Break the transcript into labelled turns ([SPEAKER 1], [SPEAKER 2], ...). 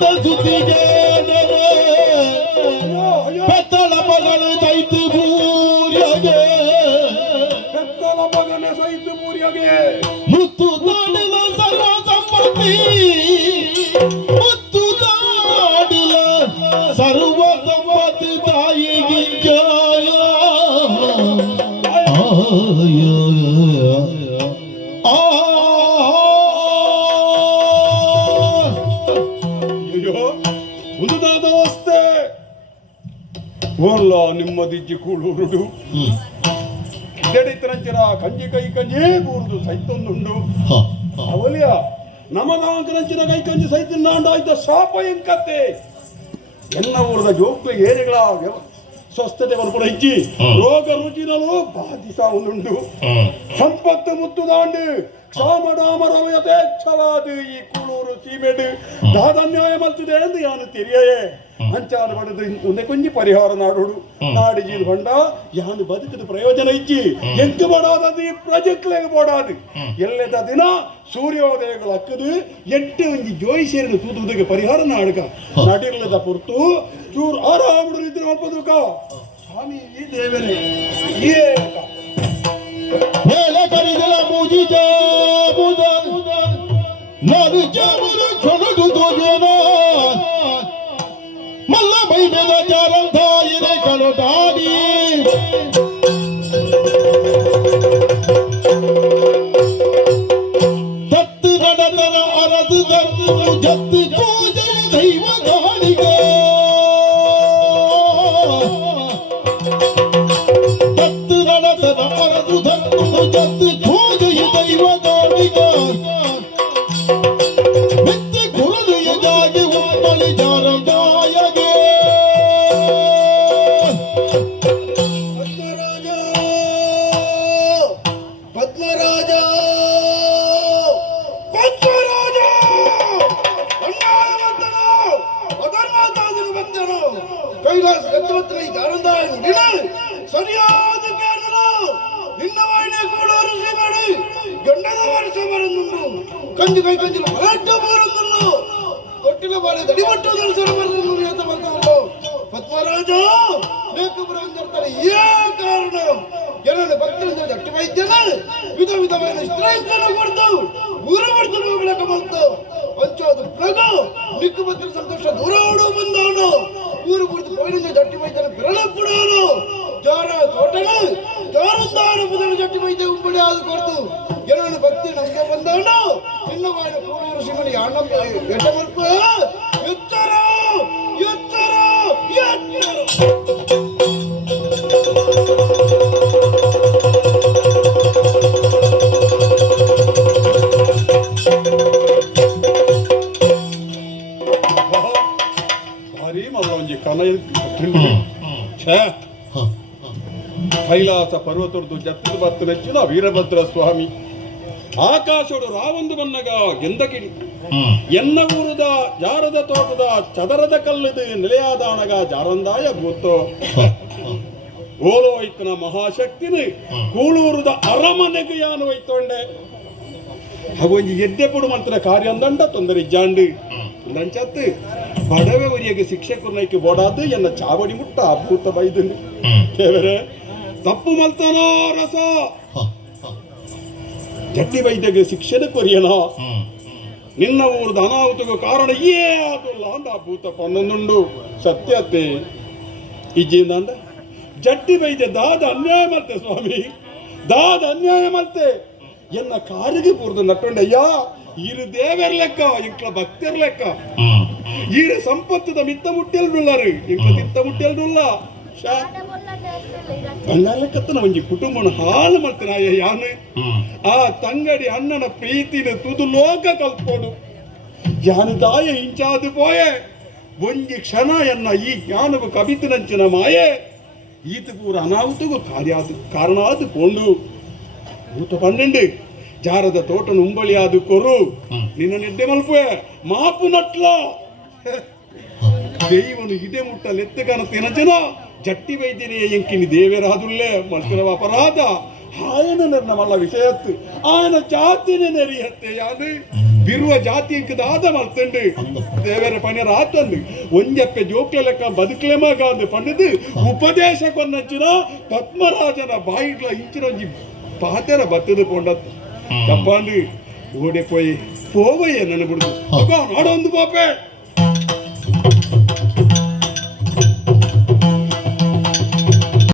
[SPEAKER 1] ಮನದ ಸುದ್ದಿಗೆ ಬೆತ್ತಲ ಮಗನೆ ಸೈತು ಮೂರ್ಯಗೆ.
[SPEAKER 2] ಬೆತ್ತಲ ಮಗನ ಸೈತು ಮೂರ್ಯಗೆ.
[SPEAKER 1] ಮುತ್ತು ನಾಡಿಲ ಸರ್ವ ಸಂಪತ್ತಿ ಮುತ್ತು ನಾಡಿಲ ಸರ್ವ ಸಂಪತ್ತಿ ತಾಯಿಗೆ ಜಯ.
[SPEAKER 2] ಮುದುದಾದ ವಸ್ತೆ ಓಲ್ಲ ನಿಮ್ಮದಿಜ್ಜಿ ಕೂಳುರುಡು ಕಿದಡಿತರಂಚರ ಕಂಜಿ ಕೈ ಕಂಜಿ ಬೂರ್ದು ಸೈತೊಂದುಂಡು. ಅವಲಿಯ ನಮಗಾಂಕರಂಚಿನ ಕೈ ಕಂಜಿ ಸೈತಿನ್ನಾಂಡಾಯ್ತ ಶಾಪ ಎಂಕತ್ತೆ ಎನ್ನ ಊರದ ಜೋಕ್ಲು ಏರಿಗಳ ಸ್ವಸ್ಥತೆ ಬರ್ಪಡ ಇಜ್ಜಿ ರೋಗ ರುಚಿನಲ್ಲೂ ಬಾಧಿಸ ಉಂಡು ಸಂಪತ್ತು ಮುತ್ತುದಾಂಡು ಕ್ಷಾಮಡಾಮರವ ಯಥೇಚ್ಛವಾದ ಈ ಕುಳೂರು ಸೀಮೆಡು ದಾದನ್ಯಾಯ ಮಲ್ತಿದೆ ಎಂದು ಯಾನು ತಿರಿಯೇ ಅಂಚಾನ ಬಡದು ಒಂದೇ ಕೊಂಜಿ ಪರಿಹಾರ ನಾಡೋಡು. ನಾಡಿಜಿನ ಬಂಡ ಯಾನು ಬದುಕದ ಪ್ರಯೋಜನ ಇಜ್ಜಿ ಎಂಕು ಬಡಾದದು ಈ ಪ್ರಾಜೆಕ್ಟ್ಲೆಗೆ ಬೋಡಾದು. ಎಲ್ಲೆದ ದಿನ ಸೂರ್ಯೋದಯಗಳು ಹಕ್ಕದು ಎಟ್ಟು ಒಂಜಿ ಜೋಯಿಸೇರಿನ ತೂತುದಕ್ಕೆ ಪರಿಹಾರ ನಾಡುಕ. ನಡಿರ್ಲದ ಪುರ್ತು ಚೂರು ಆರಾಮಡು ಇದ್ರೆ ಒಪ್ಪದುಕ. ಸ್ವಾಮಿ ಈ ದೇವನೇ ಏಕ.
[SPEAKER 1] ವೇಳೆ ಕರಿದಲ ನದು ಜಾಮುರು ಕೊಡುದು ತೋಜನ
[SPEAKER 2] ಎತ್ತವತ್ತನ ಈ ದಾರಂದಾಯ ನುಡಿನ ಸರಿಯಾದ ಕೇಳಲು ನಿನ್ನ ವಾಯಿನೆ ಕೂಡೋರು ಸೀಮಾಡಿ ಗಂಡದ ವರ್ಷ ಬರಂದುಂಡು ಕಂದು ಕೈ ಕಂದಿನ ಮರಾಠ ಬರಂದುಂಡು ಕೊಟ್ಟಿನ ಬಾಳೆ ದಡಿಮಟ್ಟು ದರ್ಶನ ಬರಂದು ಅಂತ ಬಂದವರು ಪದ್ಮರಾಜ ಬೇಕು ಬರುವಂತಿರ್ತಾರೆ ಏ ಕಾರಣ ಜನನ ಭಕ್ತರಿಂದ ಜಟ್ಟಿ ವೈದ್ಯನ ವಿಧ ವಿಧమైన ಸ್ಟ್ರೈಕ್ಗಳನ್ನು ಕೊಡ್ತು ಊರು ಕೊಡ್ತು ಹೋಗ್ಲಕ್ಕ ಬಂತು ಅಂಚೋದು ಪ್ರಗ ನಿಕ್ಕು ಬತ್ತಿರ ಸಂತೋಷ ದೂರ ಓಡು ಬಂದವನು. ಊರು ಕುರಿತು ಪೋಯಿನಿಂದ ಜಟ್ಟಿ ವೈದ್ಯನ ಬಿರಳ ಬಿಡೋನು ಜಾರ ತೋಟನ ಜಾರಂದಾರ ಬುಧನ ಜಟ್ಟಿ ವೈದ್ಯ ಉಂಬಡಿ ಆದ ಕೊಡ್ತು ಜನನ ಭಕ್ತಿ ನಮಗೆ ಬಂದವನು ಇನ್ನು ಬಾಯಿನ ಕೂಡೂರು ಶಿವನಿ ಅಣ್ಣ ಎಟ್ಟ ಮಲ್ಪ ಕೈಲಾಸ ಪರ್ವತರದು ಜತ್ತದ ಬತ್ತು ನೆಚ್ಚಿನ ವೀರಭದ್ರ ಸ್ವಾಮಿ. ಆಕಾಶೋಡು ರಾವೊಂದು ಬನ್ನಗ ಗೆಂದಗಿಡಿ. ಎನ್ನ ಊರದ ಜಾರದ ತೋಟದ ಚದರದ ಕಲ್ಲದ ನೆಲೆಯಾದಾಣಗ ಜಾರಂದಾಯ ಗೊತ್ತೋ ಓಲೋಯ್ತನ ಮಹಾಶಕ್ತಿನ ಕೂಳೂರದ ಅರಮನೆಗೆ ಯಾನು ಒಯ್ತೊಂಡೆ. ಹಾಗೊಂಜಿ ಎದ್ದೆ ಪುಡು ಮಂತ್ರ ಕಾರ್ಯ ಅಂದಂಡ ತೊಂದರೆ ಜಾಂಡು. ನಂಚತ್ತು ಬಡವೆ ಶಿಕ್ಷಕರು ನೈಕಿ ಬೋಡಾದು ಎನ್ನ ಚಾವಡಿ ಮುಟ್ಟ ಅಭೂತ ಬೈದು. ದೇವರೇ ತಪ್ಪು ಮಲ್ತನೋ ರಸ? ಜಟ್ಟಿ ವೈದ್ಯಗೆ ಶಿಕ್ಷಣ ಕೊರಿಯನ ನಿನ್ನ ಊರದ ಅನಾಹುತಗೂ ಕಾರಣ ಏ ಆದುಲ್ಲ ಅಂದ ಭೂತ ಪನ್ನೊಂದುಂಡು ಸತ್ಯತೆ ಇಜ್ಜಿಂದ ಜಟ್ಟಿ ವೈದ್ಯ ದಾದ ಅನ್ಯಾಯ ಮಲ್ತೆ ಸ್ವಾಮಿ. ದಾದ ಅನ್ಯಾಯ ಮಲ್ತೆ. ಎನ್ನ ಕಾರಿಗೆ ಪೂರ್ದು ನಟ್ಟೊಂಡಯ್ಯ ಇರು ದೇವರ ಲೆಕ್ಕ ಇಂಕ್ಲ ಭಕ್ತರ ಲೆಕ್ಕ. ಇರು ಸಂಪತ್ತದ ಮಿತ್ತ ಮುಟ್ಟೆಲ್ಡುಳ್ಳರು ಇಂಕ್ಲ ತಿತ್ತ ಮುಟ್ಟೆಲ್ಡುಲ್ಲ ಶಾ ಲೆಕ್ಕತ್ತನ ಒಂಜಿ ಕುಟುಂಬನ ಹಾಳು ಮಾಡ್ತಾನ ಯಾನು ಆ ತಂಗಡಿ ಅಣ್ಣನ ಪ್ರೀತಿನ ತುದು ಲೋಕ ಕಲ್ಪೋಡು ಯಾನು ದಾಯ ಇಂಚಾದು ಪೋಯೆ ಒಂಜಿ ಕ್ಷಣ ಎನ್ನ ಈ ಜ್ಞಾನವು ಕವಿತನಂಚಿನ ಮಾಯೆ ಈತ ಪೂರ ಅನಾಹುತಗೂ ಕಾರ್ಯಾದ ಕಾರಣ ಆದು ಪೋಂಡು ಭೂತ ಪನ್ನೆಂಡು ಜಾರದ ತೋಟನ ಉಂಬಳಿಯಾದು ಕೊರು ನಿನ್ನ ನಿದ್ದೆ ಮಲ್ಪೆ ಮಾಪು ನಟ್ಲ ದೈವನು ಇದೇ ಮುಟ್ಟ ಲೆತ್ತಗನ ತಿನಜನ ಜಟ್ಟಿ ವೈದ್ಯನೇ ಎಂಕಿನಿ ಮಲ್ತಿರವ ಅಪರಾಧ ಆಯನ ನಿರ್ಣಮಲ್ಲ ವಿಷಯತ್ತು ಆಯನ ಜಾತಿನೇ ನೆರಿಯತ್ತೆ ಯಾನು ಬಿರುವ ಜಾತಿಯಂಕ ದಾದ ಮಲ್ತಂಡು. ದೇವರ ಪಣಿ ರಾತಂದು ಒಂಜಪ್ಪೆ ಜೋಕ್ಲ ಲೆಕ್ಕ ಬದುಕಲೆ ಮಗ ಅಂದು ಪಂಡದು ಉಪದೇಶ ಕೊನ್ನಂಚಿನ ಪದ್ಮರಾಜನ ಬಾಯಿಡ್ಲ ಇಂಚಿನ ಒಂಜಿ ಪಾತೆರ ಬತ್ತದ ಪೊಂಡತ್ತು. ತಪ್ಪಂದು ಓಡೆ ಪೋಯಿ ಪೋವಯ್ಯ ನನ್ನ ಬಿಡುದು ಪಾಪೆ.